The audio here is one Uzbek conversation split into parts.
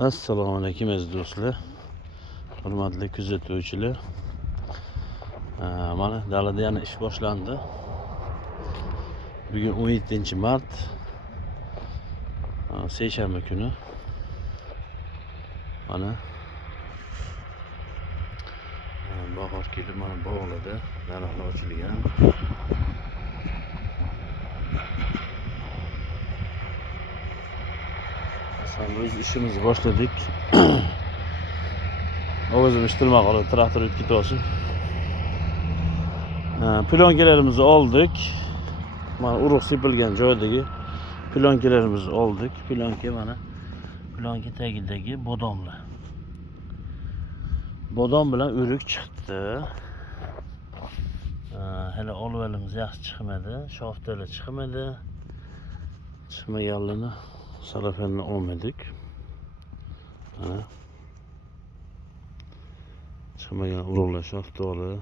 Assalomu alaykum aziz do'stlar, hurmatli kuzatuvchilar. Mana dalada yana ish boshlandi. Bugun 17-mart, seshanba kuni. Mana bahor kelib, mana bog'larda daraxtlar ochilgan. Biz ishimizni boshladik. Ovozim eshitilmay qoldi, traktor o'tib ketyapti. Plyonkalarimizni oldik. Mana urug' sepilgan joydagi plyonkalarimizni oldik. Plyonka mana plyonka tagidagi bodomlar. Bodom bilan o'rik chiqdi. Hali olvalarimiz yaxshi chiqmadi, shoftalar chiqmadi. Chiqmaganlarni salafanni olmadik. Mana chiqmagan urug'lar, shoftoli,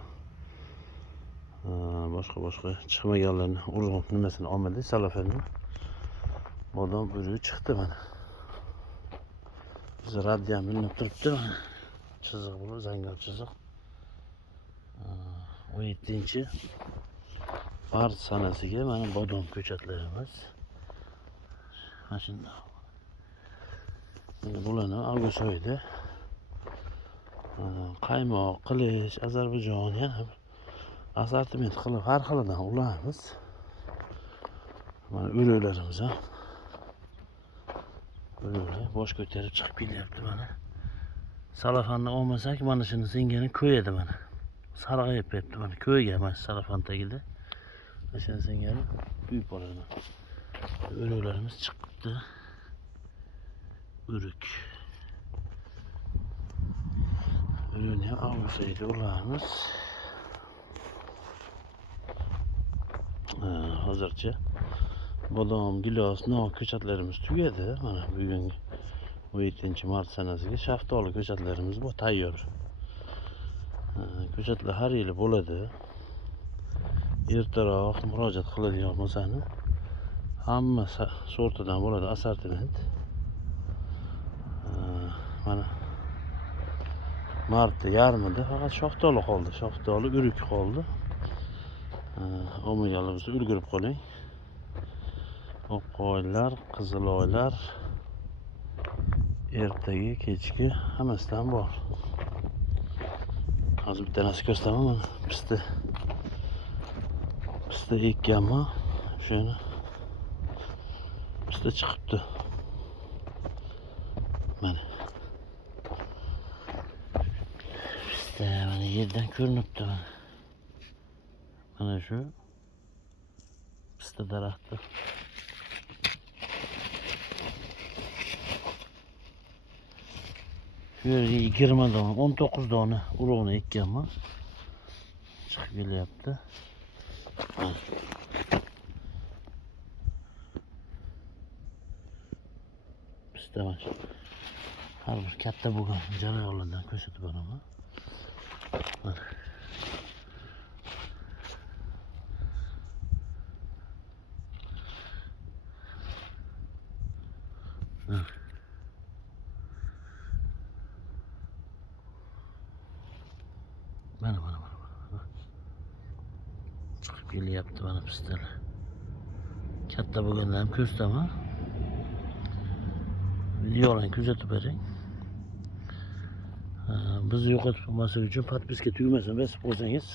boshqa chiqmaganlarni urug' nimasini olmadik, salafanni. Bodom o'rigi chiqdi mana. Biz radiyam bilinib turibdi mana. Chiziq bu, zangal chiziq. 17-mart sanasiga mana bodom ko'chatlarimiz. Mana shunday. Bularni avgust oyida qaymoq, qilich, Ozarbayjon yana assortiment qilib har xilidan ulamiz. Mana o'riklarimiz ham. O'riklar bosh ko'tarib chiqib kelyapti mana. Salafanni olmasak mana shuni singani ko'yadi mana. Sarg'ayib ketdi mana, ko'yga mana salafan tagida. Mana shuni singani kuyib qoladi. O'riklarimiz chiqibdi. O'rik. O'rikni ham avgust oyida olamiz. Hozircha bodom, gilos, nok ko'chatlarimiz tugadi. Mana bugungi 17-mart sanasiga shaftoli ko'chatlarimiz bu tayyor. Ko'chatlar har yili bo'ladi. Ertaroq murojaat qiladigan bo'lsani hamma sortidan bo'ladi assortiment. Mana martda yarmida faqat shoftoli qoldi. Shoftoli, o'rik qoldi. Olmaganlarimizni ulgurib qoling. Oq oylar, qizil oylar, ertaga, kechki hammasidan bor. Hozir bitta narsa ko'rsataman mana. Pista ekkanman. O'shani pista chiqibdi. Mana. Pista mana yerdan ko'rinibdi mana. Mana shu pista daraxti. Shu yerga 20 dona, 19 dona urug'ni ekkanman. Chiqib kelyapti. Pista mana shu. Har bir katta bo'lgan jarayonlardan ko'rsatib beraman. Mana. Mana. Chiqib kelyapti mana pistalar. Katta bo'lganlar ham ko'rsataman. Videolarni kuzatib bering. Bizni yo'qotib qo'ymaslik uchun podpiska tugmasini bosib qo'ysangiz.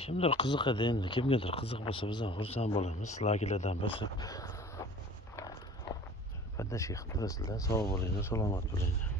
Kimdir qiziqadi endi, kimgadir qiziq bo'lsa biz ham xursand bo'lamiz. Likelardan bosib. Padash qilib turasizlar. Sog' bo'linglar, salomat bo'linglar.